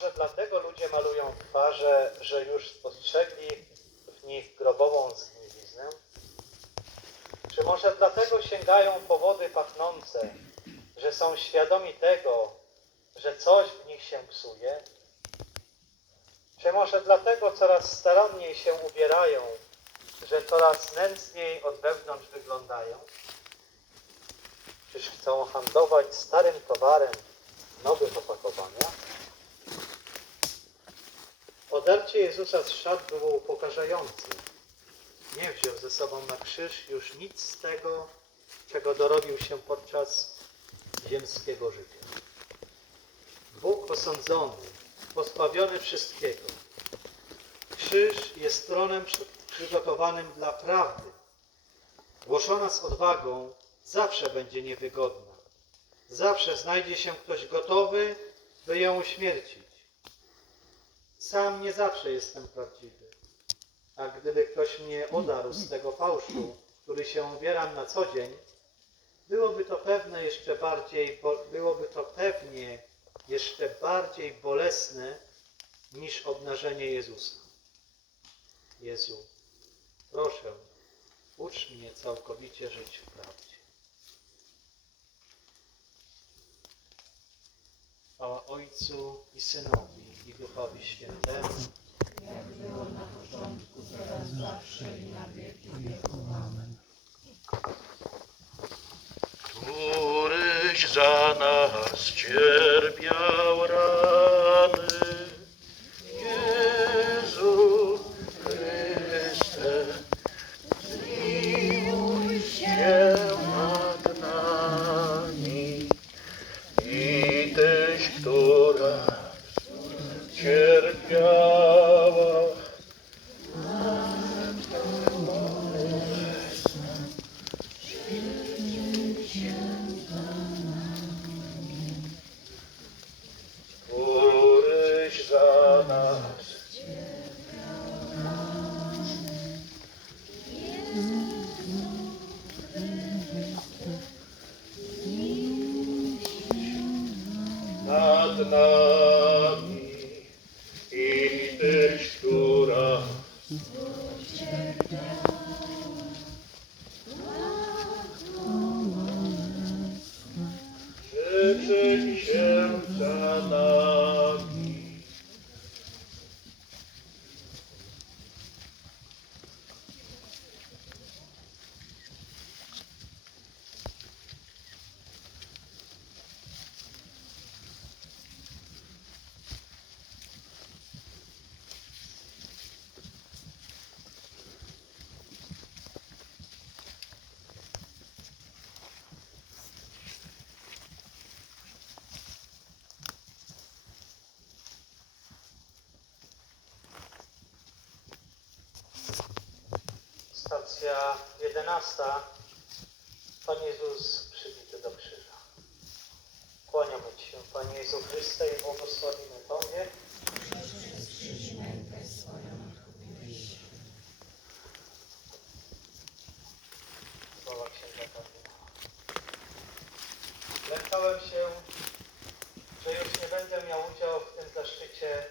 Może dlatego ludzie malują twarze, że już spostrzegli w nich grobową zgniliznę? Czy może dlatego sięgają po wody pachnące, że są świadomi tego, że coś w nich się psuje? Czy może dlatego coraz staranniej się ubierają, że coraz nędzniej od wewnątrz wyglądają? Czyż chcą handlować starym towarem nowym opakowaniach? Odarcie Jezusa z szat było upokarzające. Nie wziął ze sobą na krzyż już nic z tego, czego dorobił się podczas ziemskiego życia. Bóg osądzony, pozbawiony wszystkiego. Krzyż jest tronem przy- przygotowanym dla prawdy. Głoszona z odwagą zawsze będzie niewygodna. Zawsze znajdzie się ktoś gotowy, by ją uśmiercić. Sam nie zawsze jestem prawdziwy. A gdyby ktoś mnie odarł z tego fałszu, który się ubieram na co dzień, byłoby to pewne jeszcze bardziej, byłoby to pewnie jeszcze bardziej bolesne niż obnażenie Jezusa. Jezu, proszę, ucz mnie całkowicie żyć w prawdzie. Chwała Ojcu i Synowi i Duchowi Świętemu. któryś za nas cierpiał rany. Jezu Chryste, zmiłuj się nad nami. I Tyś, która nad nami i Tyś, która przyczyń się. Stacja 11. Pan Jezus przybity do krzyża. Kłaniamy Ci się, Panie Jezu Chryste, i błogosławimy Tobie. Słowa Księga Kardynała. Lękałem się, że już nie będę miał udziału w tym zaszczycie,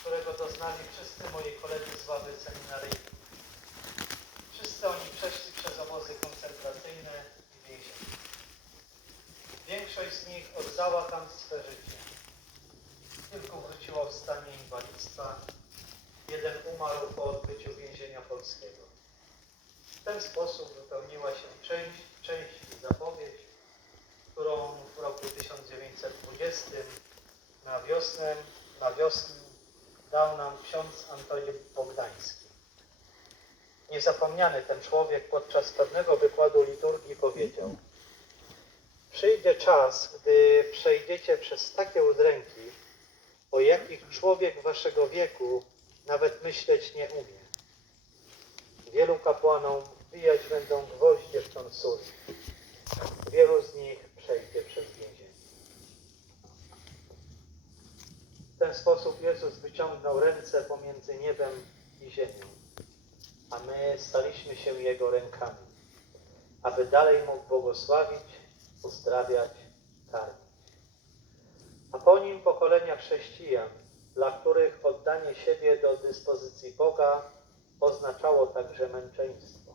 którego doznali wszyscy moi koledzy z ławy seminaryjnej. Wszyscy oni przeszli przez obozy koncentracyjne i więzienia. Większość z nich oddała tam swe życie. Kilku wróciło w stanie inwalidztwa. Jeden umarł po odbyciu więzienia polskiego. W ten sposób wypełniła się część, część zapowiedź, którą w roku 1920 na wiosnę, na wiosnę dał nam ksiądz Antoni Bogdański. Niezapomniany ten człowiek podczas pewnego wykładu liturgii powiedział Przyjdzie czas, gdy przejdziecie przez takie udręki, o jakich człowiek waszego wieku nawet myśleć nie umie. Wielu kapłanom wbijać będą gwoździe w tonsury. Wielu z nich przejdzie przez więzienie. W ten sposób Jezus wyciągnął ręce pomiędzy niebem i ziemią a my staliśmy się Jego rękami, aby dalej mógł błogosławić, uzdrawiać, karmić. a po nim pokolenia chrześcijan, dla których oddanie siebie do dyspozycji Boga oznaczało także męczeństwo.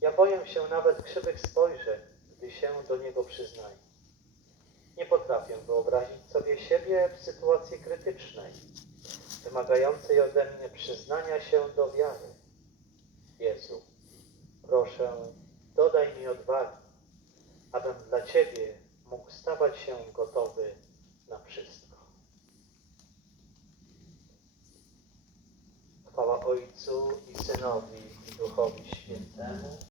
Ja boję się nawet krzywych spojrzeń, gdy się do Niego przyznaję. Nie potrafię wyobrazić sobie siebie w sytuacji krytycznej, wymagającej ode mnie przyznania się do wiary. Jezu, proszę, dodaj mi odwagi, abym dla Ciebie mógł stawać się gotowy na wszystko. Chwała Ojcu i Synowi i Duchowi Świętemu.